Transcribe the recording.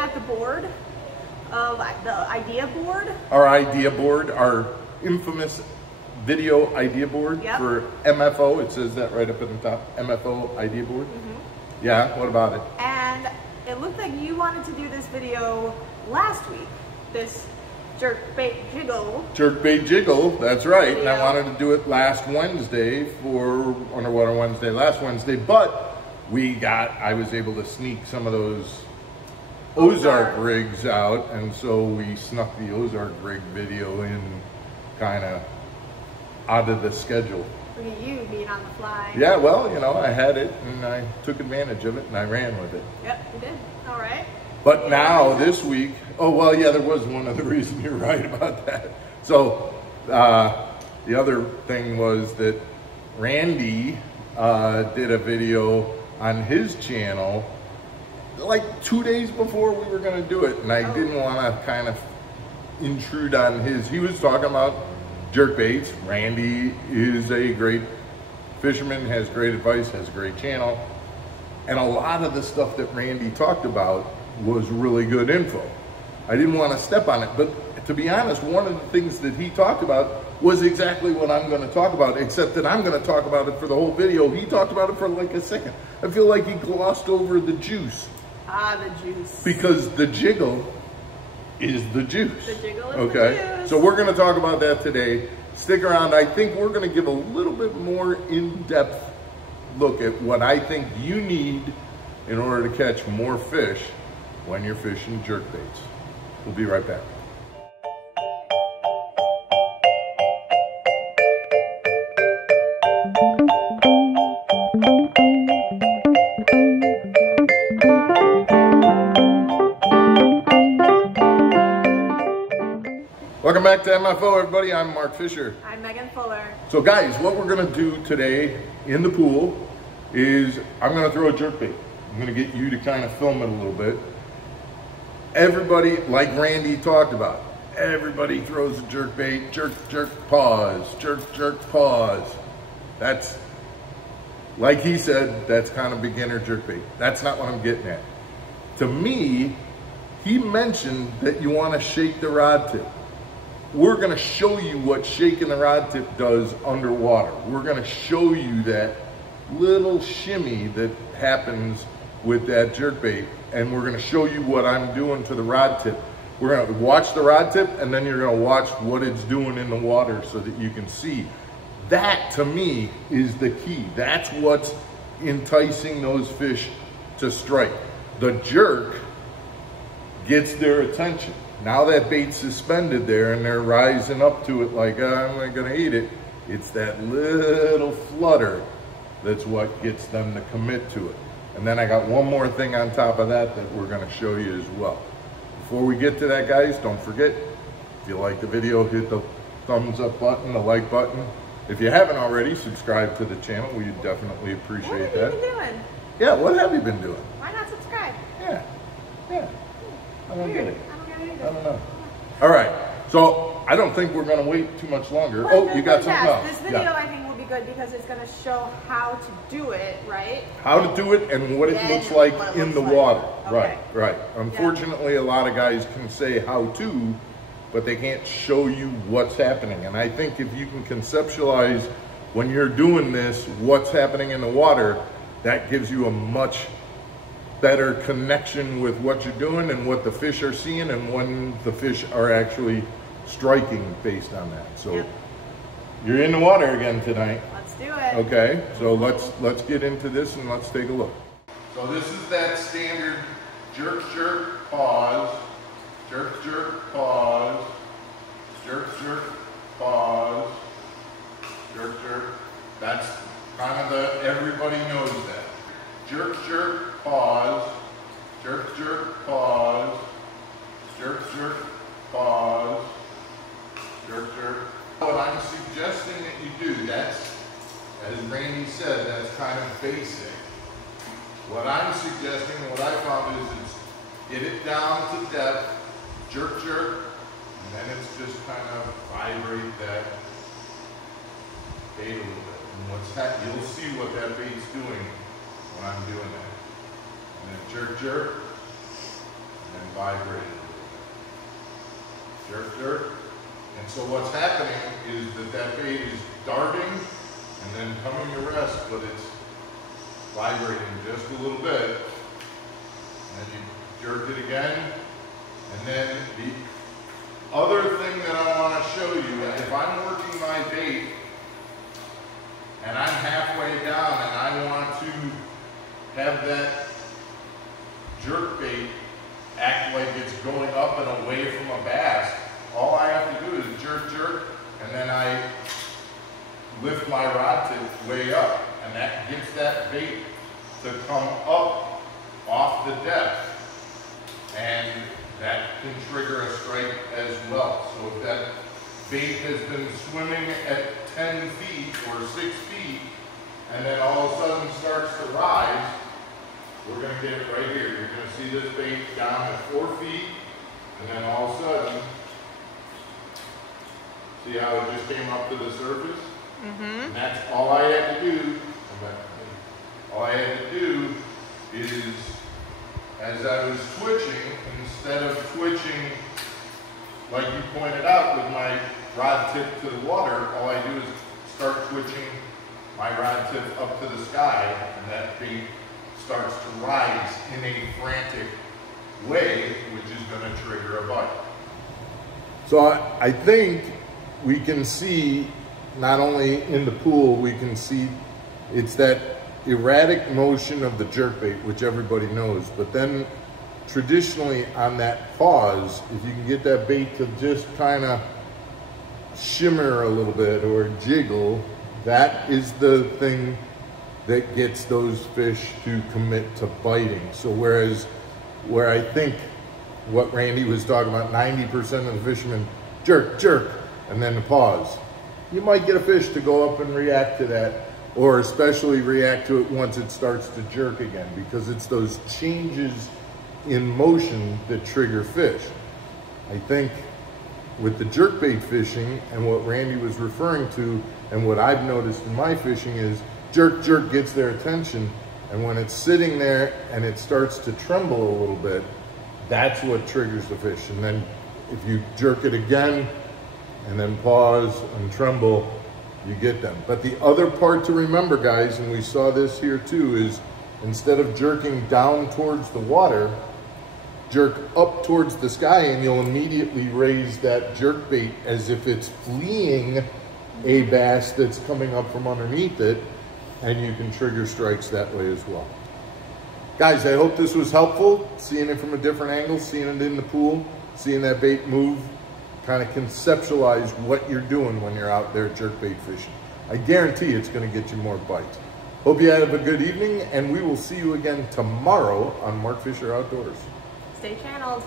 at the board, the idea board. Our idea board, our infamous video idea board for MFO. It says that right up at the top, MFO idea board. Yeah, what about it? And it looked like you wanted to do this video last week, this Jerkbait Jiggle. Jerkbait Jiggle, that's right. And I wanted to do it last Wednesday for Underwater Wednesday, last Wednesday, but I was able to sneak some of those Ozark rigs out, and so we snuck the Ozark rig video in kind of out of the schedule. Look at you being on the fly. Yeah, well, you know, I had it and I took advantage of it and I ran with it. Yep, you did. All right. But now this week, oh, well, yeah, there was one other reason. You're right about that. So the other thing was that Randy did a video on his channel like 2 days before we were going to do it. And I didn't want to kind of intrude on his. He was talking about jerkbaits. Randy is a great fisherman, has great advice, has a great channel. And a lot of the stuff that Randy talked about was really good info. I didn't want to step on it, but to be honest, one of the things that he talked about was exactly what I'm going to talk about, except that I'm going to talk about it for the whole video. He talked about it for like a second. I feel like he glossed over the juice. Ah, the juice. Because the jiggle is the juice. The jiggle is the juice. So we're going to talk about that today. Stick around. I think we're going to give a little bit more in-depth look at what I think you need in order to catch more fish when you're fishing jerkbaits. We'll be right back. Welcome back to MFO, everybody. I'm Mark Fisher. I'm Megan Fuller. So guys, what we're gonna do today in the pool is I'm gonna throw a jerkbait. I'm gonna get you to kind of film it a little bit. Everybody, like Randy talked about, everybody throws a jerkbait, jerk, jerk, pause, jerk, jerk, pause. That's, like he said, that's kind of beginner jerkbait. That's not what I'm getting at. To me, he mentioned that you wanna shake the rod tip. We're gonna show you what shaking the rod tip does underwater. We're gonna show you that little shimmy that happens with that jerkbait, and we're gonna show you what I'm doing to the rod tip. We're gonna watch the rod tip, and then you're gonna watch what it's doing in the water so that you can see. That, to me, is the key. That's what's enticing those fish to strike. The jerk gets their attention. Now that bait's suspended there and they're rising up to it like, I'm not gonna eat it. It's that little flutter that's what gets them to commit to it. And then I got one more thing on top of that that we're gonna show you as well. Before we get to that, guys, don't forget, if you like the video, hit the thumbs up button, the like button. If you haven't already, subscribe to the channel. We definitely appreciate that. What have you been doing? Yeah, what have you been doing? Why not subscribe? Yeah, yeah. I don't get it. I don't know. All right, so I don't think we're gonna wait too much longer. Well, you got something else? This video I think will be good because it's gonna show how to do it, right? How to do it and what it looks like in the water. Okay. Right. Unfortunately, a lot of guys can say how to, but they can't show you what's happening. And I think if you can conceptualize when you're doing this, what's happening in the water, that gives you a much better connection with what you're doing and what the fish are seeing and when the fish are actually striking based on that. So you're in the water again tonight. Let's do it. Okay, so let's get into this and let's take a look. So this is that standard jerk, jerk, pause, jerk, jerk, pause, jerk, jerk, pause, jerk, jerk. That's kind of the, everybody knows that. Jerk, jerk, pause, jerk, jerk, pause, jerk, jerk, pause, jerk, jerk. What I'm suggesting that you do, that's, as Randy said, that's kind of basic. What I'm suggesting, what I found is get it down to depth, jerk, jerk, and then it's just kind of vibrate that bait a little bit. And you'll see what that bait's doing when I'm doing that. And then jerk, jerk, and vibrate. Jerk, jerk. And so what's happening is that bait is darting and then coming to rest, but it's vibrating just a little bit. And then you jerk it again. And then the other thing that I want to show you, if I'm working my bait and I'm halfway down and I want to have that jerk bait act like it's going up and away from a bass, all I have to do is jerk, jerk, and then I lift my rod tip way up, and that gets that bait to come up off the depth, and that can trigger a strike as well. So if that bait has been swimming at 10 feet or 6 feet, and then all of a sudden starts to rise, we're going to get it right here. You're going to see this bait down at 4 feet, and then all of a sudden, see how it just came up to the surface? Mm-hmm. And that's all I had to do. All I had to do is, as I was twitching, instead of twitching like you pointed out with my rod tip to the water, all I do is start twitching my rod tip up to the sky, and that bait starts to rise in a frantic way, which is going to trigger a bite. So I think we can see, not only in the pool, we can see it's that erratic motion of the jerkbait, which everybody knows, but then traditionally on that pause, if you can get that bait to just kind of shimmer a little bit or jiggle, that is the thing that gets those fish to commit to biting. So where I think what Randy was talking about, 90% of the fishermen jerk, jerk, and then the pause. You might get a fish to go up and react to that, or especially react to it once it starts to jerk again, because it's those changes in motion that trigger fish. I think with the jerkbait fishing and what Randy was referring to, and what I've noticed in my fishing is jerk, jerk gets their attention, and when it's sitting there and it starts to tremble a little bit, that's what triggers the fish. And then if you jerk it again, and then pause and tremble, you get them. But the other part to remember, guys, and we saw this here too, is instead of jerking down towards the water, jerk up towards the sky, and you'll immediately raise that jerk bait as if it's fleeing a bass that's coming up from underneath it, and you can trigger strikes that way as well. Guys, I hope this was helpful, seeing it from a different angle, seeing it in the pool, seeing that bait move, kind of conceptualize what you're doing when you're out there jerkbait fishing. I guarantee it's going to get you more bites. Hope you have a good evening, and we will see you again tomorrow on Mark Fisher Outdoors. Stay channeled.